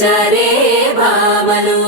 గోచరే భామలు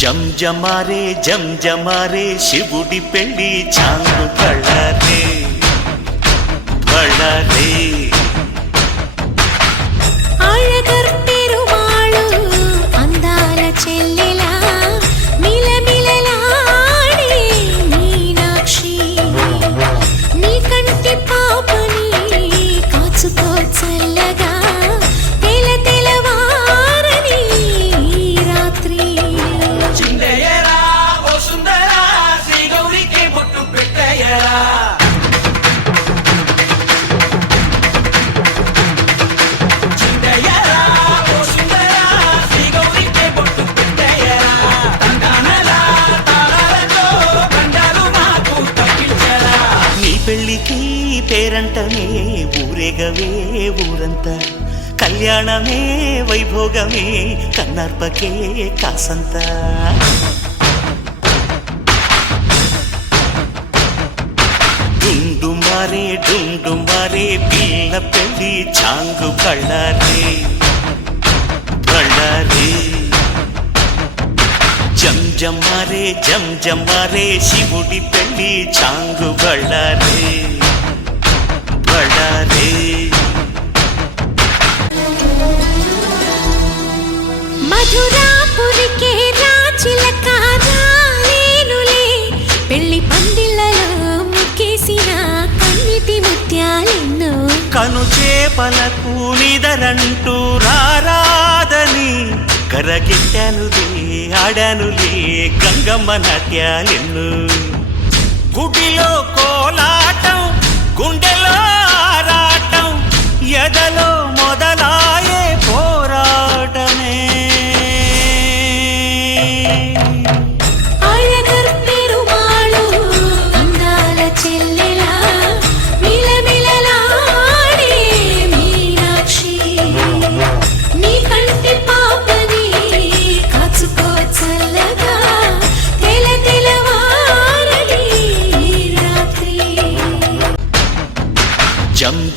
జంజమారే జంజమారే శివుడి పెళ్ళి చాంగు బళ్ళారే బళ్ళారే పెళ్ళికి పేరంటమే ఊరేగవే ఊరంతా. కళ్యాణమే వైభోగమే కన్నర్పకే కాసంత. డుండుమారే డుండుమారే పిల్ల పెళ్ళి చాంగు కళ్ళారే. కళ్ళారే. జం జమ్మారే జం జమ్మారే శివుడి పెళ్ళి చాంగు బళ్ళారే బళ్ళారే. మధురాపురికే పెళ్ళి పందిళ్ళలో ముక్కేసిన కన్నిటి ముత్యాలెన్నో. కను చేపలకు నిదరంటూ రారాదని కరగిట్టానులే ఆడానులే గంగమ్మ నాట్యాలెన్ను. గుడిలో కోలాటం గుండెలో ఆరాటం ఎదలో మొదలా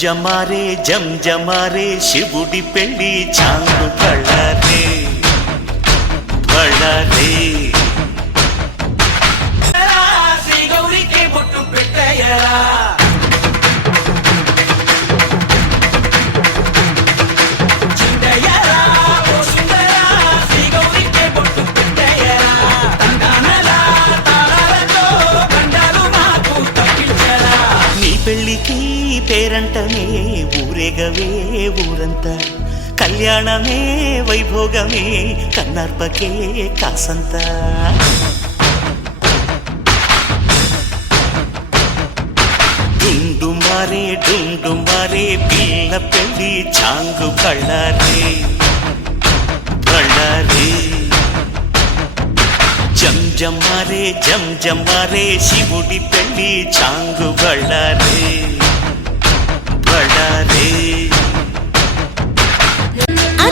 జం జమారే జం జమారే శివుడి పెళ్ళి చాంగు బళ్ళారే ఊరేగవే ఊరంతా కళ్యాణమే వైభోగమే కన్నార్పకే కాసంతా డుండు మారే డుండు మారే పిల్ల పెళ్ళి చాంగు కళ్ళారే కళ్ళారే జం జమ్మారే జం జమ్మారే శివుడి పెళ్ళి చాంగు బళ్ళారే బళ్ళారే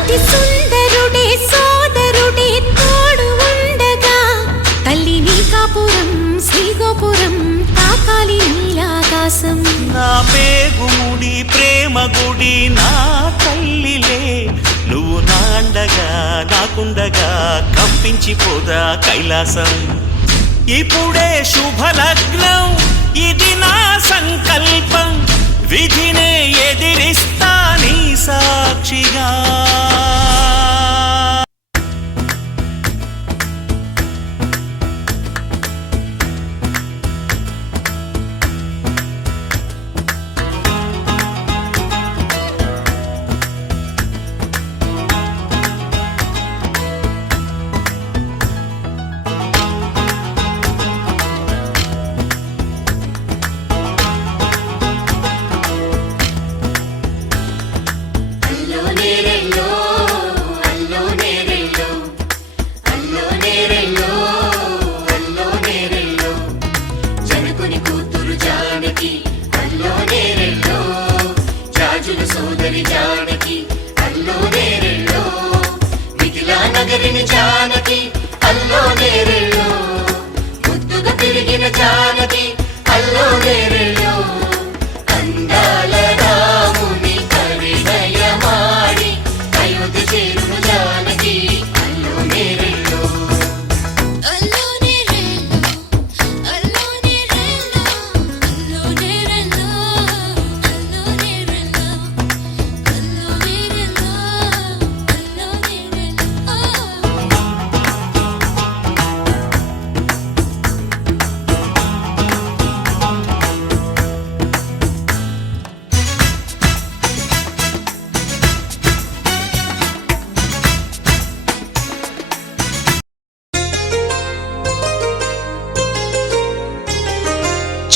అతి సుందరుడే సోదరుడే తోడు ఉండగా. తల్లి నీ కాపురం శ్రీగోపురం తాకాలి నీలాకాశం. నా పేగుముడి ప్రేమ గుడి నా తల్లిలే. నువ్వు నాండగా నాకుండగా కంపించిపోదా కైలాసం. ఇప్పుడే శుభలగ్నం ఇది నా సంకల్పం. విధినే ఎదిరిస్తా నీ సాక్షిగా.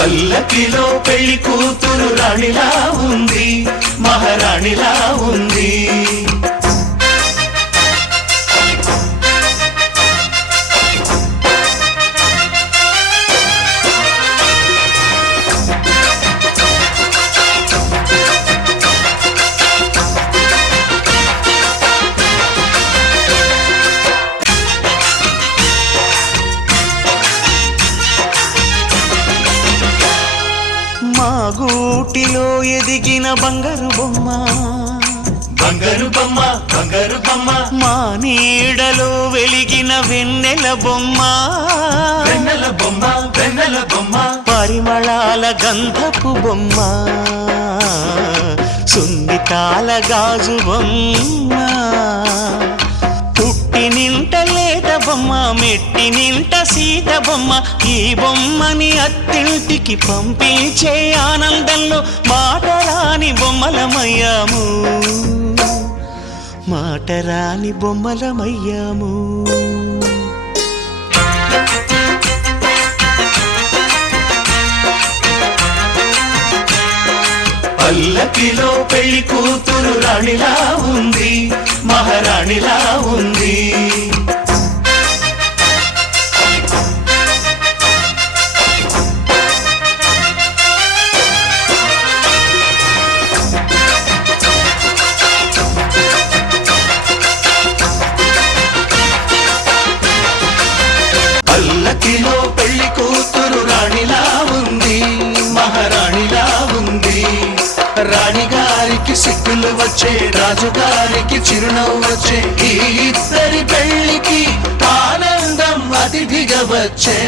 పల్లకిలో పెళ్ళి కూతురు రాణిలా ఉంది మహారాణిలా ఉంది. ఎదిగిన బంగారు బొమ్మ. బంగారు బొమ్మ బంగారు బొమ్మ. మా నీడలో వెలిగిన వెన్నెల బొమ్మ. వెన్నెల బొమ్మ వెన్నెల బొమ్మ. పరిమళాల గంధపు బొమ్మ. సున్నితాల గాజు బొమ్మ. పుట్టి నింట లేత బొమ్మ మెట్టి నింట సీత బొమ్మ ఈ బొమ్మని అత్తింటికి పంపించే ఆనందంలో మాటరాని బొమ్మలమయ్యాము. మాటరాని బొమ్మలమయ్యాము. పల్లకిలో పెళ్ళి కూతురు రాణిలా ఉంది మహారాణిలా ఉంది. సిగ్గులు వచ్చే రాజుగారికి చిరునవ్వు వచ్చే ఈ ఇద్దరి పెళ్ళికి ఆనందం అతిథిగా వచ్చే.